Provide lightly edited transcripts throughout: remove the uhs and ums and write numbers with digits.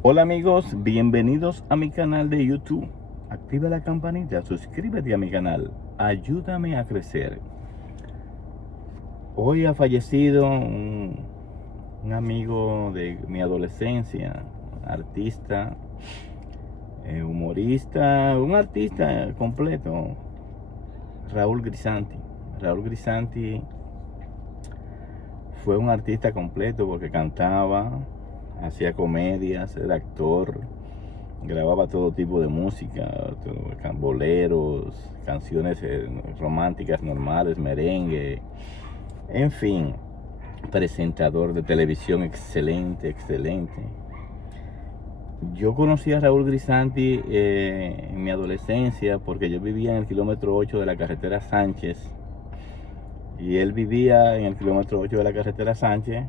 Hola amigos, bienvenidos a mi canal de YouTube. Activa la campanita, suscríbete a mi canal, ayúdame a crecer. Hoy ha fallecido un amigo de mi adolescencia, artista, humorista, un artista completo, Raúl Grisanti. Raúl Grisanti fue un artista completo porque cantaba, hacía comedias, era actor, grababa todo tipo de música, boleros, canciones románticas normales, merengue, en fin, presentador de televisión excelente, excelente. Yo conocí a Raúl Grisanti en mi adolescencia porque yo vivía en el kilómetro 8 de la carretera Sánchez y él vivía en el kilómetro 8 de la carretera Sánchez,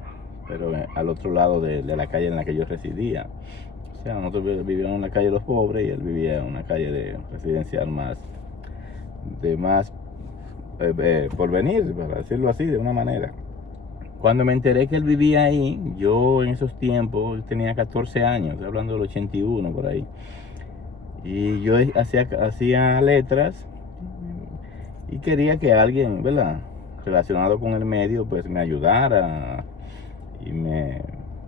pero al otro lado de la calle en la que yo residía. O sea, nosotros vivíamos en la calle de los pobres y él vivía en una calle de residencial más por venir, para decirlo así, de una manera. Cuando me enteré que él vivía ahí, yo en esos tiempos tenía 14 años, estoy hablando del 81 por ahí. Y yo hacía letras y quería que alguien, ¿verdad?, relacionado con el medio, pues me ayudara y me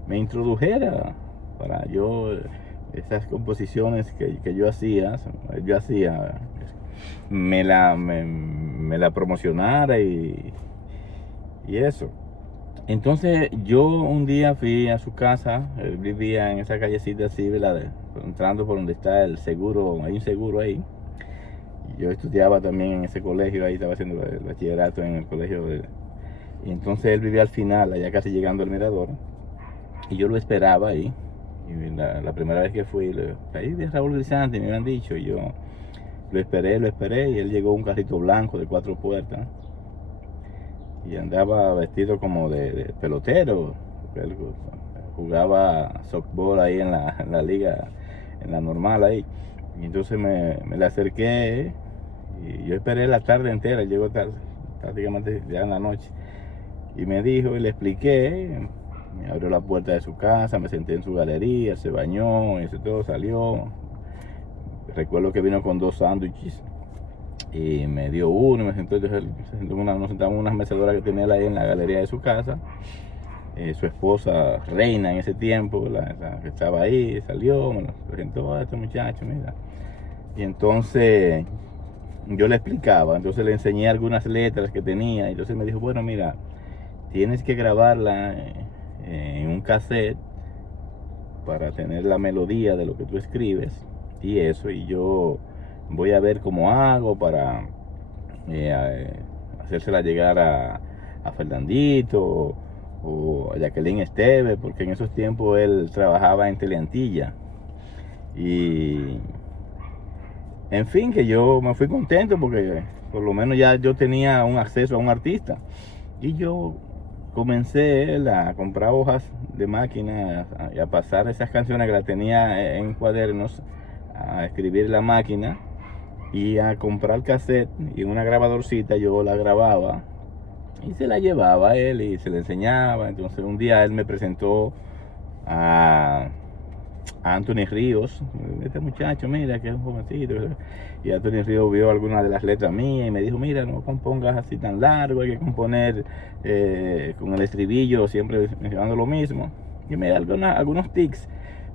introdujera para yo esas composiciones que yo hacía, me la promocionara y eso. Entonces yo un día fui a su casa, él vivía en esa callecita así, entrando por donde está el seguro, hay un seguro ahí. Y yo estudiaba también en ese colegio, ahí estaba haciendo el bachillerato en el colegio. Y entonces él vivía al final, allá casi llegando al mirador. Y yo lo esperaba ahí. Y la primera vez que fui, ahí de Raúl Grisanti me habían dicho. Y yo lo esperé. Y él llegó un carrito blanco de 4 puertas. Y andaba vestido como de pelotero. Él jugaba softball ahí en la liga, en la normal ahí. Y entonces me le acerqué. Y yo esperé la tarde entera. Llegó prácticamente ya en la noche. Y me dijo y le expliqué. Me abrió la puerta de su casa, me senté en su galería, se bañó, y eso todo salió. Recuerdo que vino con 2 sándwiches y me dio uno, nos sentamos en unas mecedoras que tenía él ahí en la galería de su casa. Su esposa, Reina, en ese tiempo, que estaba ahí, salió, me lo presentó a este muchacho, mira. Y entonces yo le explicaba, entonces le enseñé algunas letras que tenía, y entonces me dijo, bueno, mira, tienes que grabarla en un cassette para tener la melodía de lo que tú escribes y eso, y yo voy a ver cómo hago para hacérsela llegar a Fernandito o a Jacqueline Esteve, porque en esos tiempos él trabajaba en Teleantilla. Y en fin, que yo me fui contento porque por lo menos ya yo tenía un acceso a un artista. Y yo comencé a comprar hojas de máquina y a pasar esas canciones que las tenía en cuadernos, a escribir la máquina y a comprar cassette y una grabadorcita yo la grababa y se la llevaba a él y se le enseñaba. Entonces un día él me presentó a Anthony Ríos, este muchacho, mira que es un jovencito. Y Anthony Ríos vio algunas de las letras mías y me dijo, mira, no compongas así tan largo, hay que componer con el estribillo, siempre mencionando lo mismo. Y me da algunos tics,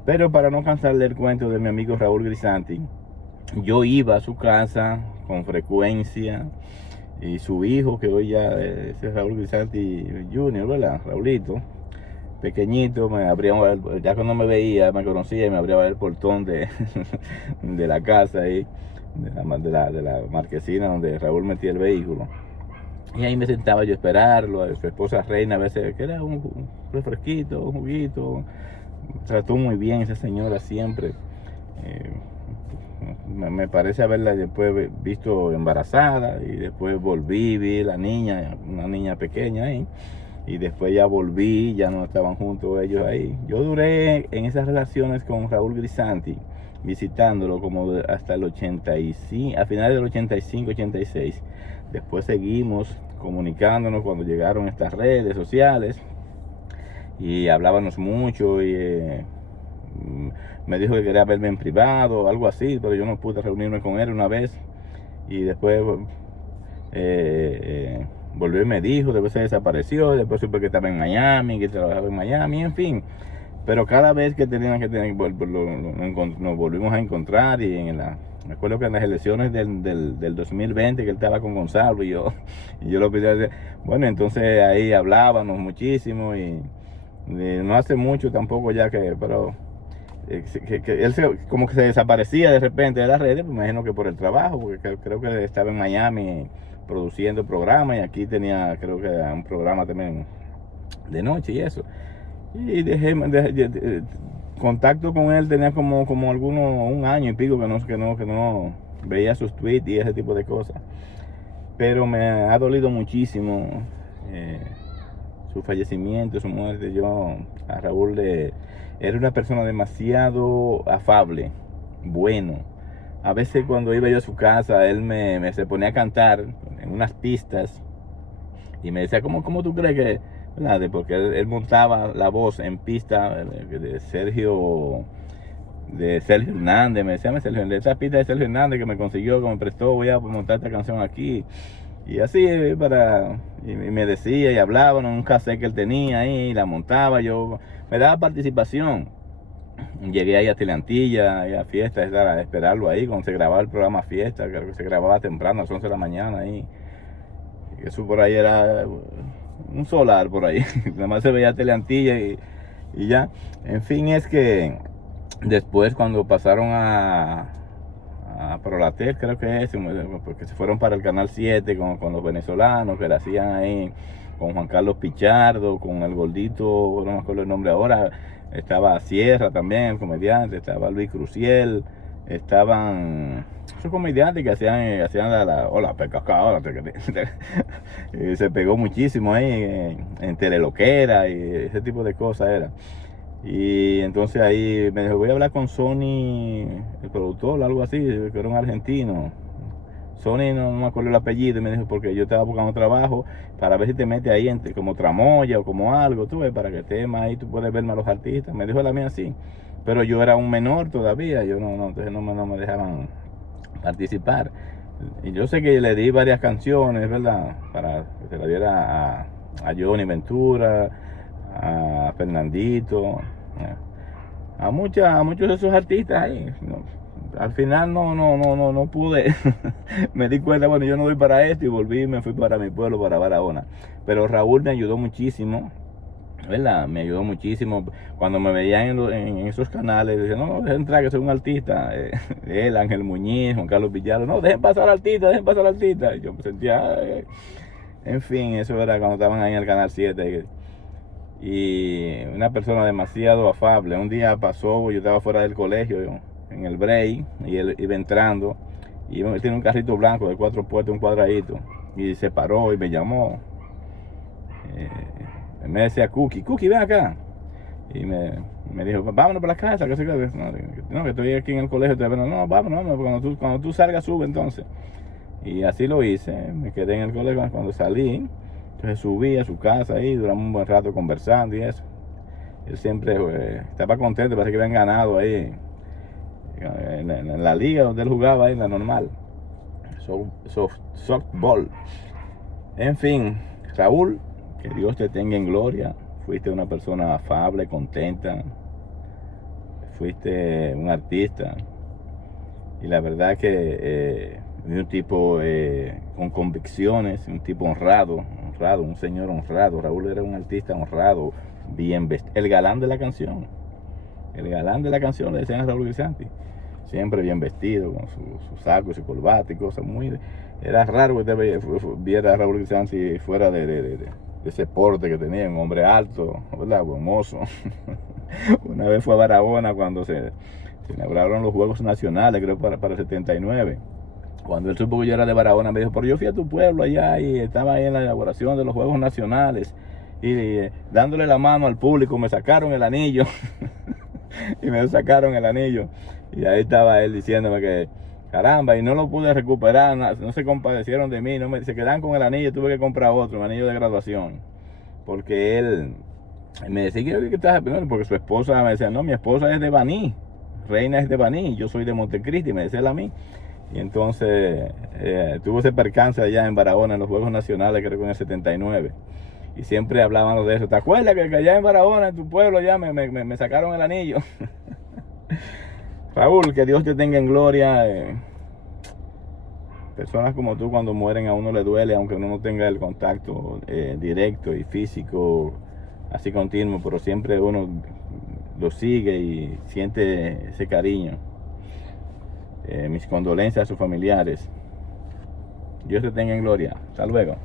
pero para no cansarle el cuento de mi amigo Raúl Grisanti, yo iba a su casa con frecuencia y su hijo, que hoy ya es Raúl Grisanti Jr., ¿verdad? Raulito pequeñito, me abría, ya cuando me veía, me conocía y me abría el portón de la casa ahí, de la marquesina donde Raúl metía el vehículo. Y ahí me sentaba yo a esperarlo, a su esposa Reina a veces, que era un refresquito, un juguito. Trató muy bien esa señora siempre. Eh, me parece haberla después visto embarazada y después volví, vi la niña, una niña pequeña ahí. Y después ya volví, ya no estaban juntos ellos ahí. Yo duré en esas relaciones con Raúl Grisanti, visitándolo como hasta el 85, a finales del 85, 86. Después seguimos comunicándonos cuando llegaron estas redes sociales y hablábamos mucho y me dijo que quería verme en privado, algo así, pero yo no pude reunirme con él una vez. Y después volvió y me dijo, después se desapareció, después supe que estaba en Miami, que trabajaba en Miami, en fin. Pero cada vez que teníamos que tener, nos volvimos a encontrar me acuerdo que en las elecciones del 2020 que él estaba con Gonzalo y yo lo pedí. Bueno, entonces ahí hablábamos muchísimo y no hace mucho tampoco ya pero que él como que se desaparecía de repente de las redes, pues me imagino que por el trabajo, porque creo que estaba en Miami produciendo programas y aquí tenía creo que un programa también de noche y eso. Y contacto con él tenía como un año y pico que no veía sus tweets y ese tipo de cosas. Pero me ha dolido muchísimo su fallecimiento, su muerte. Yo a Raúl era una persona demasiado afable, bueno. A veces cuando iba yo a su casa, él se ponía a cantar en unas pistas y me decía, ¿cómo tú crees que...? ¿Verdad? Porque él montaba la voz en pista de Sergio Hernández. Me decía, esa pista de Sergio Hernández que me consiguió, que me prestó, voy a montar esta canción aquí. Y así y me decía y hablaba en un cassette que él tenía ahí, la montaba, yo me daba participación. Llegué ahí a Teleantilla, ahí a Fiesta, a esperarlo ahí cuando se grababa el programa Fiesta, creo que se grababa temprano a las 11 de la mañana ahí. Y eso por ahí era un solar por ahí, nada más se veía Teleantilla y ya. En fin, es que después cuando pasaron a Prolatel, creo que es, porque se fueron para el Canal 7 con los venezolanos que le hacían ahí, con Juan Carlos Pichardo, con el gordito, no me acuerdo el nombre ahora, estaba Sierra también, el comediante, estaba Luis Cruciel, estaban esos comediantes que hacían hola pecacao, se pegó muchísimo ahí en Teleloquera y ese tipo de cosas era. Y entonces ahí me dijo, voy a hablar con Sony, el productor, algo así, que era un argentino. Sony, no me acuerdo el apellido, y me dijo, porque yo estaba buscando trabajo para ver si te metes ahí como tramoya o como algo, tú ves, para que estés más ahí, tú puedes verme a los artistas. Me dijo la mía así, pero yo era un menor todavía, entonces no me dejaban participar. Y yo sé que le di varias canciones, ¿verdad? Para que se la diera a Johnny Ventura, a Fernandito, a muchos de esos artistas ahí. Al final no pude. Me di cuenta, bueno, yo no doy para esto y volví y me fui para mi pueblo, para Barahona. Pero Raúl me ayudó muchísimo, ¿verdad? Me ayudó muchísimo. Cuando me veían en esos canales, decían, no, dejen entrar que soy un artista. Él, Ángel Muñiz, Juan Carlos Villalobos, no, dejen pasar al artista, dejen pasar al artista. Y yo me sentía, en fin, eso era cuando estaban ahí en el Canal 7. Y una persona demasiado afable. Un día pasó, yo estaba fuera del colegio, en el break, y él iba entrando, y él tiene un carrito blanco de 4 puertas, un cuadradito, y se paró y me llamó. Me decía, Cookie, ven acá. Y me dijo, vámonos para la casa, que estoy aquí en el colegio. No, vámonos, cuando tú salgas sube entonces. Y así lo hice, me quedé en el colegio. Cuando salí, entonces subí a su casa ahí, duramos un buen rato conversando y eso. Él siempre estaba contento, parece que habían ganado ahí en la liga donde él jugaba ahí, en la normal, softball. En fin, Raúl, que Dios te tenga en gloria. Fuiste una persona afable, contenta, fuiste un artista y la verdad que un tipo con convicciones, un tipo honrado, un señor honrado. Raúl era un artista honrado, bien vestido, el galán de la canción, le decían a Raúl Grisanti, siempre bien vestido, con su saco y su corbata y cosas era raro que te viera a Raúl Grisanti fuera de ese porte que tenía, un hombre alto, ¿verdad? Hermoso. Una vez fue a Barahona cuando se inauguraron los Juegos Nacionales, creo para el 79. Cuando él supo que yo era de Barahona, me dijo, pero yo fui a tu pueblo allá y estaba ahí en la inauguración de los Juegos Nacionales y dándole la mano al público me sacaron el anillo. Y me sacaron el anillo y ahí estaba él diciéndome que caramba, y no lo pude recuperar, no se compadecieron de mí, se quedan con el anillo, tuve que comprar otro, un anillo de graduación, porque él Y me decía que estás primero, porque su esposa me decía, no, mi esposa es de Baní, Reina es de Baní, yo soy de Montecristi, me decía él a mí. Y entonces tuvo ese percance allá en Barahona, en los Juegos Nacionales, creo que en el 79. Y siempre hablábamos de eso. ¿Te acuerdas que allá en Barahona, en tu pueblo, ya me sacaron el anillo? Raúl, que Dios te tenga en gloria. Personas como tú, cuando mueren, a uno le duele, aunque uno no tenga el contacto directo y físico así continuo, pero siempre uno lo sigue y siente ese cariño. Mis condolencias a sus familiares. Dios te tenga en gloria. Hasta luego.